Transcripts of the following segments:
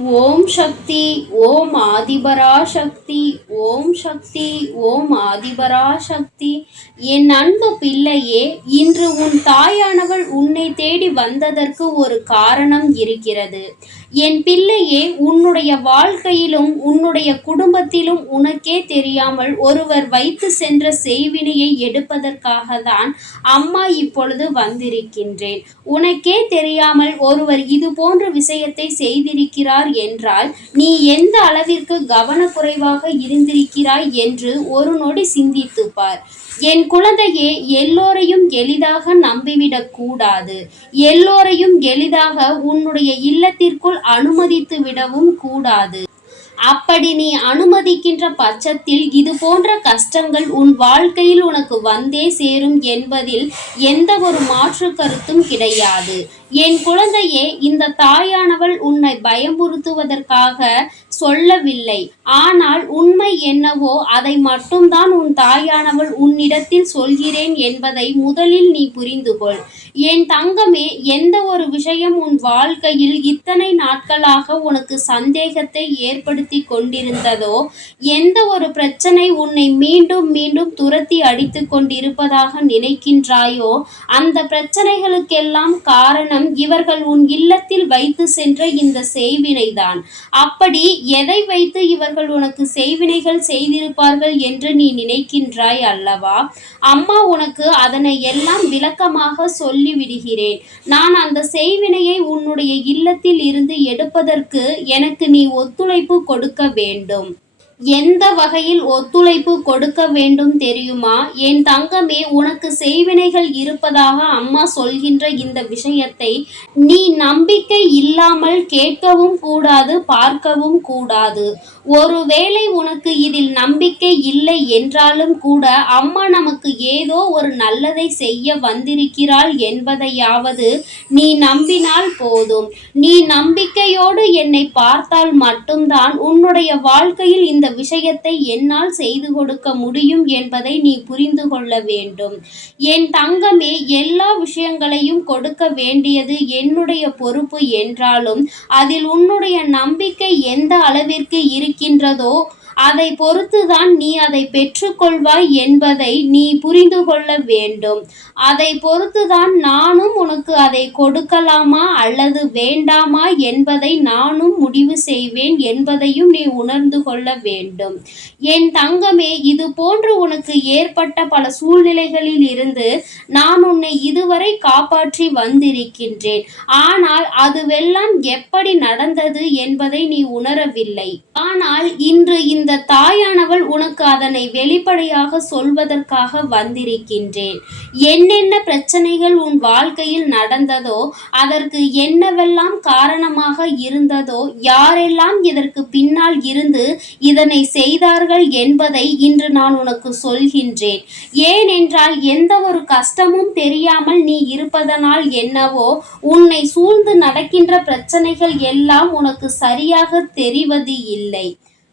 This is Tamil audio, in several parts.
ஓம் சக்தி. ஓம் ஆதிபரா சக்தி. ஓம் சக்தி. ஓம் ஆதிபரா சக்தி. என் அன்பு பிள்ளையே, இன்று உன் தாயானவள் உன்னை தேடி வந்ததற்கு ஒரு காரணம் இருக்கிறது. என் பிள்ளையே, உன்னுடைய வாழ்க்கையிலும் உன்னுடைய குடும்பத்திலும் உனக்கே தெரியாமல் ஒருவர் வைத்து சென்ற செய்வினையை எடுப்பதற்காக தான் அம்மா இப்பொழுது வந்திருக்கின்றேன். உனக்கே தெரியாமல் ஒருவர் இது போன்ற விஷயத்தை செய்திருக்கிறார் என்றால் நீ எந்த அளவிற்கு கவனக்குறைவாக இருந்திருக்கிறாய் என்று ஒரு நொடி சிந்தித்து பார். என் குழந்தையே, எல்லோரையும் எளிதாக நம்பிவிடக் கூடாது. எல்லோரையும் எளிதாக உன்னுடைய இல்லத்திற்குள் அனுமதித்து விடவும் கூடாது. அப்படி நீ அனுமதிக்கின்ற பட்சத்தில் இது போன்ற கஷ்டங்கள் உன் வாழ்க்கையில் உனக்கு வந்தே சேரும் என்பதில் எந்த ஒரு மாற்று கருத்தும் கிடையாது. என் குழந்தையே, இந்த தாயானவள் உன்னை பயமுறுத்துவதற்காக சொல்லவில்லை. ஆனால் உண்மை என்னவோ அதை மட்டும்தான் உன் தாயானவள் உன்னிடத்தில் சொல்கிறேன் என்பதை முதலில் நீ புரிந்து கொள். என் தங்கமே, எந்த ஒரு விஷயம் உன் வாழ்க்கையில் இத்தனை நாட்களாக உனக்கு சந்தேகத்தை ஏற்படுத்தி கொண்டிருந்ததோ, எந்த ஒரு பிரச்சனை உன்னை மீண்டும் மீண்டும் துரத்தி அடித்து கொண்டிருப்பதாக நினைக்கின்றாயோ, அந்த பிரச்சனைகளுக்கெல்லாம் காரணம் இவர்கள் உன் இல்லத்தில் வைத்து சென்ற இந்த செய்வினைதான். அப்படி எதை வைத்து இவர்கள் உனக்கு செய்வினைகள் செய்திருப்பார்கள் என்று நீ நினைக்கின்றாய் அல்லவா? அம்மா உனக்கு அதனை எல்லாம் விளக்கமாக சொல்லிவிடுகிறேன். நான் அந்த செய்வினையை உன்னுடைய இல்லத்தில் இருந்து எடுப்பதற்கு எனக்கு நீ ஒத்துழைப்பு கொடுக்க வேண்டும். எந்த வகையில் ஒத்துழைப்பு கொடுக்க வேண்டும் தெரியுமா? என் தங்கமே, உனக்கு செய்வினைகள் இருப்பதாக அம்மா சொல்கின்ற இந்த விஷயத்தை நீ நம்பிக்கை இல்லாமல் கேட்கவும் கூடாது, பார்க்கவும் கூடாது. ஒருவேளை உனக்கு இதில் நம்பிக்கை இல்லை என்றாலும் கூட அம்மா நமக்கு ஏதோ ஒரு நல்லதை செய்ய வந்திருக்கிறாள் என்பதையாவது நீ நம்பினால் போதும். நீ நம்பிக்கையோடு என்னை பார்த்தால் மட்டும்தான் உன்னுடைய வாழ்க்கையில் இந்த விஷயத்தை என்னால் செய்து கொடுக்க முடியும் என்பதை நீ புரிந்து கொள்ள வேண்டும். என் தங்கமே, எல்லா விஷயங்களையும் கொடுக்க வேண்டியது என்னுடைய பொறுப்பு என்றாலும் அதில் உன்னுடைய நம்பிக்கை எந்த அளவிற்கு இருக்கின்றதோ அதை பொறுத்துதான் நீ அதை பெற்றுக்கொள்வாய் என்பதை நீ புரிந்து கொள்ள வேண்டும். அதை பொறுத்துதான் நானும் உனக்கு அதை கொடுக்கலாமா அல்லது வேண்டாமா என்பதை நானும் முடிவு செய்வேன் என்பதையும் நீ உணர்ந்து கொள்ள வேண்டும். என் தங்கமே, இது போன்று உனக்கு ஏற்பட்ட பல சூழ்நிலைகளில் இருந்து நான் உன்னை இதுவரை காப்பாற்றி வந்திருக்கின்றேன். ஆனால் அதுவெல்லாம் எப்படி நடந்தது என்பதை நீ உணரவில்லை. ஆனால் இன்று இந்த தாயானவள் உனக்கு அதனை வெளிப்படையாக சொல்வதற்காக வந்திருக்கின்றேன். என்னென்ன பிரச்சனைகள் உன் வாழ்க்கையில் நடந்ததோ, அதற்கு என்னவெல்லாம் காரணமாக இருந்ததோ, யாரெல்லாம் இதற்கு பின்னால் இருந்து இதனை செய்தார்கள் என்பதை இன்று நான் உனக்கு சொல்கின்றேன். ஏனென்றால் எந்த ஒரு கஷ்டமும் தெரியாமல் நீ இருப்பதனால் என்னவோ உன்னை சூழ்ந்து நடக்கின்ற பிரச்சனைகள் எல்லாம் உனக்கு சரியாக தெரிவது இல்லை.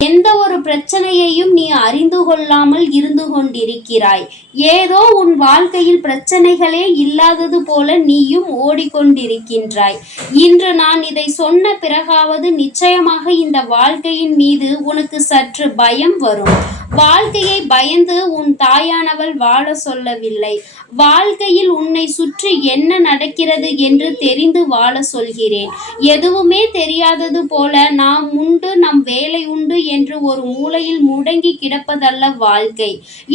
எந்த ஒரு பிரச்சனையையும் நீ அறிந்து கொள்ளாமல் இருந்து கொண்டிருக்கிறாய். ஏதோ உன் வாழ்க்கையில் பிரச்சனைகளே இல்லாதது போல நீயும் ஓடிக்கொண்டிருக்கின்றாய். இன்று நான் இதை சொன்ன பிறகாவது நிச்சயமாக இந்த வாழ்க்கையின் மீது உனக்கு சற்று பயம் வரும். வாழ்க்கையை பயந்து உன் தாயானவள் வாழ சொல்லவில்லை. வாழ்க்கையில் உன்னை சுற்றி என்ன நடக்கிறது என்று தெரிந்து வாழ சொல்கிறேன். எதுவுமே தெரியாதது போல நாம் உண்டு, நம் வேலை உண்டு என்று ஒரு மூலையில் முடங்கி கிடப்பதல்ல வாழ்க்கை.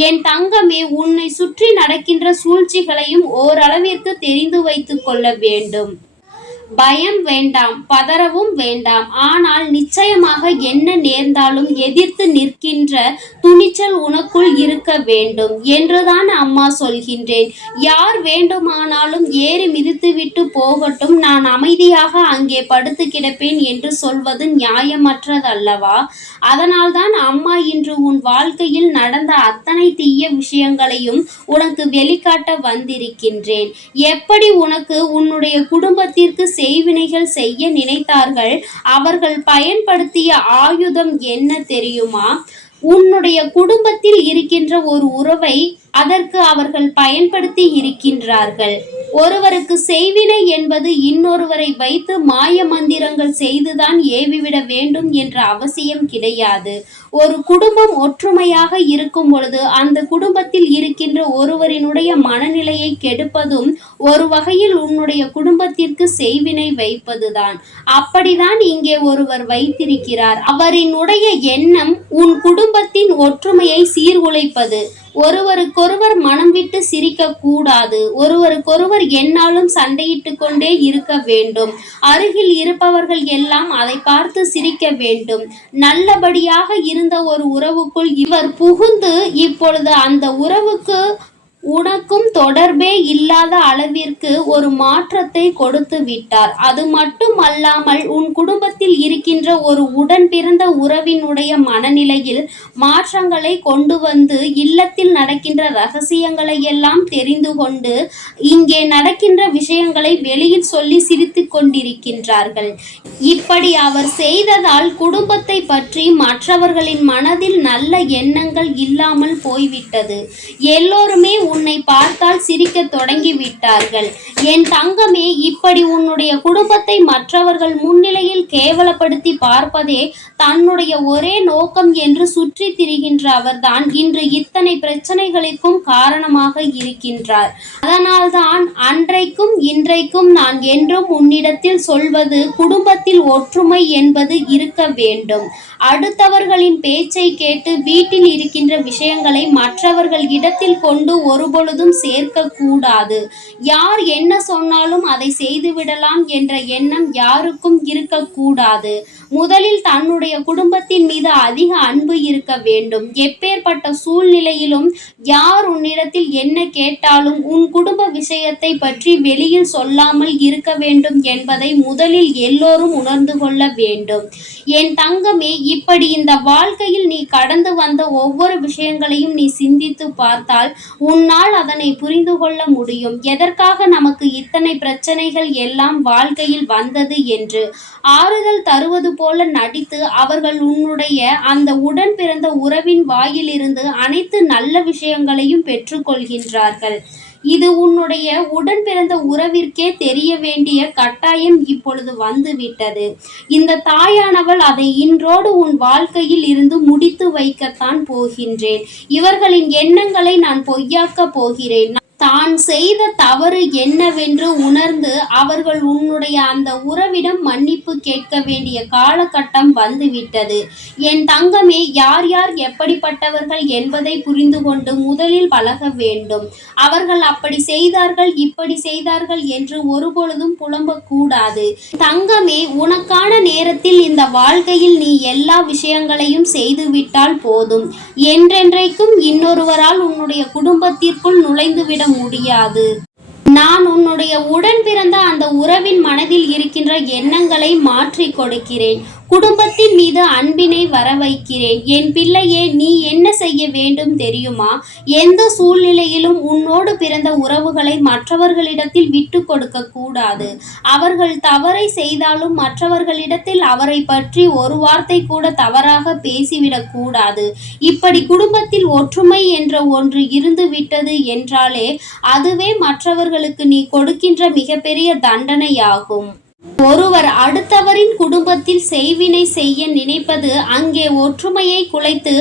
என் தங்கமே, உன்னை சுற்றி நடக்கின்ற சூழ்ச்சிகளையும் ஓரளவிற்கு தெரிந்து வைத்துக் கொள்ள வேண்டும். பயம் வேண்டாம், பதறவும் வேண்டாம். ஆனால் நிச்சயமாக என்ன நேர்ந்தாலும் எதிர்த்து நிற்கின்ற துணிச்சல் உனக்குள் இருக்க வேண்டும் என்றுதான் அம்மா சொல்கின்றேன். யார் வேண்டுமானாலும் ஏறி மிதித்துவிட்டு போகட்டும், நான் அமைதியாக அங்கே படுத்து கிடப்பேன் என்று சொல்வது நியாயமற்றதல்லவா? அதனால்தான் அம்மா இன்று உன் வாழ்க்கையில் நடந்த அத்தனை தீய விஷயங்களையும் உனக்கு வெளிக்காட்ட வந்திருக்கின்றேன். எப்படி உனக்கு உன்னுடைய குடும்பத்திற்கு செய்வினைகள் செய்ய நினைத்தார்கள், அவர்கள் பயன்படுத்திய ஆயுதம் என்ன தெரியுமா? உன்னுடைய குடும்பத்தில் இருக்கின்ற ஒரு உறவை அதற்கு அவர்கள் பயன்படுத்தி இருக்கின்றார்கள். ஒருவருக்கு செய்வினை என்பது இன்னொருவரை வைத்து மாய மந்திரங்கள் செய்துதான் ஏவிவிட வேண்டும் என்ற அவசியம் கிடையாது. ஒரு குடும்பம் ஒற்றுமையாக இருக்கும் பொழுது அந்த குடும்பத்தில் இருக்கின்ற ஒருவரினுடைய மனநிலையை கெடுப்பதும் ஒரு வகையில் உன்னுடைய குடும்பத்திற்கு செய்வினை வைப்பதுதான். அப்படிதான் இங்கே ஒருவர் வைத்திருக்கிறார். அவரினுடைய எண்ணம் உன் குடும்பத்தின் ஒற்றுமையை சீர்குலைப்பது. ஒருவருக்கொருவர் மனம் விட்டு சிரிக்க கூடாது. ஒருவருக்கொருவர் எந்நாளும் சண்டையிட்டு கொண்டே இருக்க வேண்டும். அருகில் இருப்பவர்கள் எல்லாம் அதை பார்த்து சிரிக்க வேண்டும். நல்லபடியாக இருந்த ஒரு உறவுக்குள் இவர் புகுந்து இப்பொழுது அந்த உறவுக்கு உனக்கும் தொடர்பே இல்லாத அளவிற்கு ஒரு மாற்றத்தை கொடுத்து விட்டார். அது மட்டும் அல்லாமல் உன் குடும்பத்தில் இருக்கின்ற ஒரு உடன் பிறந்த உறவினுடைய மனநிலையில் மாற்றங்களை கொண்டு வந்து இல்லத்தில் நடக்கின்ற ரகசியங்களை எல்லாம் தெரிந்து கொண்டு இங்கே நடக்கின்ற விஷயங்களை வெளியில் சொல்லி சிரித்து கொண்டிருக்கின்றார்கள். இப்படி அவர் செய்ததால் குடும்பத்தை பற்றி மற்றவர்களின் மனதில் நல்ல எண்ணங்கள் இல்லாமல் போய்விட்டது. எல்லோருமே உன்னை பார்த்தால் சிரிக்க தொடங்கி விட்டார்கள். என் தங்கமே, இப்படி உன்னுடைய குடும்பத்தை மற்றவர்கள் முன்னிலையில் கேவலப்படுத்தி பார்ப்பதே தன்னுடைய ஒரே நோக்கம் என்று சுற்றி திரிகின்ற அவர்தான் இன்று இத்தனை பிரச்சனைகளுக்கும் காரணமாக இருக்கின்றார். அதனால்தான் அன்றைக்கும் இன்றைக்கும் நான் என்றும் உன்னிடத்தில் சொல்வது, குடும்பத்தில் ஒற்றுமை என்பது இருக்க வேண்டும். அடுத்தவர்களின் பேச்சை கேட்டு வீட்டில் இருக்கின்ற விஷயங்களை மற்றவர்கள் இடத்தில் கொண்டு ஒருபொழுதும் சேர்க்க கூடாது. யார் என்ன சொன்னாலும் அதை செய்துவிடலாம் என்ற எண்ணம் யாருக்கும் இருக்கக்கூடாது. முதலில் தன்னுடைய குடும்பத்தின் மீது அதிக அன்பு இருக்க வேண்டும். எப்பேற்பட்ட சூழ்நிலையிலும் யார் உன்னிடத்தில் என்ன கேட்டாலும் உன் குடும்ப விஷயத்தை பற்றி வெளியில் சொல்லாமல் இருக்க வேண்டும் என்பதை முதலில் எல்லோரும் உணர்ந்து கொள்ள வேண்டும். என் தங்கமே, இப்படி இந்த வாழ்க்கையில் நீ கடந்து வந்த ஒவ்வொரு விஷயங்களையும் நீ சிந்தித்து பார்த்தால் உன்னால் அதனை புரிந்து கொள்ள முடியும். எதற்காக நமக்கு இத்தனை பிரச்சனைகள் எல்லாம் வாழ்க்கையில் வந்தது என்று. ஆறுதல் தருவது போல நடித்து அவர்கள் உன்னுடைய அந்த உடன் பிறந்த உறவின் வாயிலிருந்து அனைத்து நல்ல விஷயங்களையும் பெற்றுக்கொள்கின்றார்கள். இது உன்னுடைய உடன் பிறந்த உறவிற்கே தெரிய வேண்டிய கட்டாயம் இப்பொழுது வந்துவிட்டது. இந்த தாயானவள் அதை இன்றோடு உன் வாழ்க்கையில் இருந்து முடித்து வைக்கத்தான் போகின்றேன். இவர்களின் எண்ணங்களை நான் பொய்யாக்க போகிறேன். தான் செய்த தவறு என்னவென்று உணர்ந்து அவர்கள் உன்னுடைய அந்த உறவிடம் மன்னிப்பு கேட்க வேண்டிய காலகட்டம் வந்துவிட்டது. என் தங்கமே, யார் யார் எப்படிப்பட்டவர்கள் என்பதை புரிந்து கொண்டு முதலில் பழக வேண்டும். அவர்கள் அப்படி செய்தார்கள், இப்படி செய்தார்கள் என்று ஒருபொழுதும் புலம்பக்கூடாது. தங்கமே, உனக்கான நேரத்தில் இந்த வாழ்க்கையில் நீ எல்லா விஷயங்களையும் செய்துவிட்டால் போதும். என்றென்றைக்கும் இன்னொருவரால் உன்னுடைய குடும்பத்திற்குள் நுழைந்துவிட முடியாது. நான் உன்னுடைய உடன் பிறந்த அந்த உறவின் மனதில் இருக்கின்ற எண்ணங்களை மாற்றி கொடுக்கிறேன். குடும்பத்தின் மீது அன்பினை வர வைக்கிறேன். என் பிள்ளையே, நீ என்ன செய்ய வேண்டும் தெரியுமா? எந்த சூழ்நிலையிலும் உன்னோடு பிறந்த உறவுகளை மற்றவர்களிடத்தில் விட்டு கொடுக்க கூடாது. அவர்கள் தவறை செய்தாலும் மற்றவர்களிடத்தில் அவரை பற்றி ஒரு வார்த்தை கூட தவறாக பேசிவிடக் கூடாது. இப்படி குடும்பத்தில் ஒற்றுமை என்ற ஒன்று இருந்து விட்டது என்றாலே அதுவே மற்றவர்களுக்கு நீ கொடுக்கின்ற மிகப்பெரிய தண்டனையாகும். ஒருவர் அடுத்தவரின் குடும்பத்தில் செய்வினை செய்ய நினைப்பது அங்கே ஒற்றுமையை குலைத்து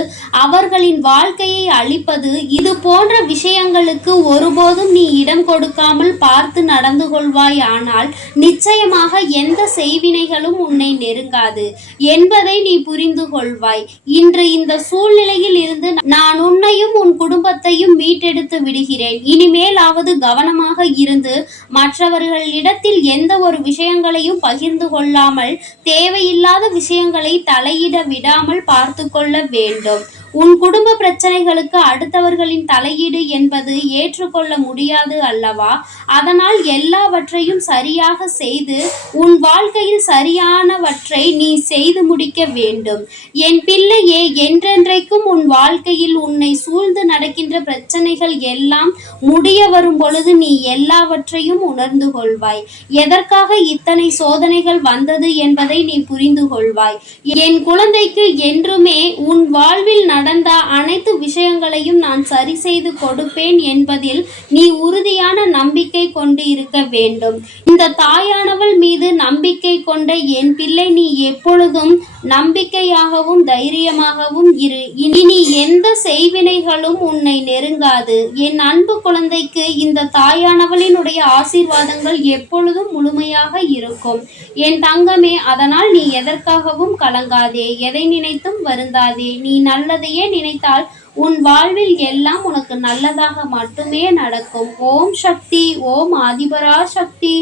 அவர்களின் வாழ்க்கையை அழிப்பது. இது போன்ற விஷயங்களுக்கு ஒருபோதும் நீ இடம் கொடுக்காமல் பார்த்து நடந்து கொள்வாய். ஆனால் நிச்சயமாக எந்த செய்வினைகளும் உன்னை நெருங்காது என்பதை நீ புரிந்து கொள்வாய். இன்று இந்த சூழ்நிலையில் இருந்து நான் உன்னையும் உன் குடும்பத்தையும் மீட்டெடுத்து விடுகிறேன். இனிமேலாவது கவனமாக இருந்து மற்றவர்களிடத்தில் எந்த ஒரு விஷயங்களையும் பகிர்ந்து கொள்ளாமல் தேவையில்லாத விஷயங்களை தலையிட விடாமல் பார்த்து கொள்ள வேண்டும். உன் குடும்ப பிரச்சனைகளுக்கு அடுத்தவர்களின் தலையீடு என்பது ஏற்றுக்கொள்ள முடியாது அல்லவா? அதனால் எல்லாவற்றையும் சரியாக செய்து உன் வாழ்க்கையில் சரியானவற்றை நீ செய்து முடிக்க வேண்டும். என் பிள்ளையே, என்றென்றைக்கும் உன் வாழ்க்கையில் உன்னை சூழ்ந்து நடக்கின்ற பிரச்சனைகள் எல்லாம் முடிய வரும் பொழுது நீ எல்லாவற்றையும் உணர்ந்து கொள்வாய். எதற்காக இத்தனை சோதனைகள் வந்தது என்பதை நீ புரிந்து கொள்வாய். என் குழந்தைக்கு என்றுமே உன் வாழ்வில் நடந்த அனைத்து விஷயங்களையும் நான் சரி செய்து கொடுப்பேன் என்பதில் நீ உறுதியான நம்பிக்கை கொண்டு இருக்க வேண்டும். இந்த தாயானவள் மீது நம்பிக்கை கொண்ட என் பிள்ளை, நீ எப்பொழுதும் நம்பிக்கையாகவும் தைரியமாகவும் இரு. இனி எந்த செய்வினைகளும் உன்னை நெருங்காது. என் அன்பு குழந்தைக்கு இந்த தாயானவளினுடைய ஆசீர்வாதங்கள் எப்பொழுதும் முழுமையாக இருக்கும் என் தங்கமே. அதனால் நீ எதற்காகவும் கலங்காதே, எதை நினைத்தும் வருந்தாதே. நீ நல்லதையே நினைத்தால் உன் வாழ்வில் எல்லாம் உனக்கு நல்லதாக மட்டுமே நடக்கும். ஓம் சக்தி, ஓம் ஆதிபரா சக்தி,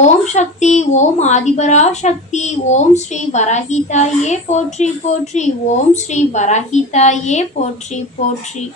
ஓம் சக்தி, ஓம் ஆதிபரா சக்தி. ஓம் ஸ்ரீ வராகி தாயே போற்றி போற்றி. ஓம் ஸ்ரீ வராகி தாயே போற்றி போற்றி.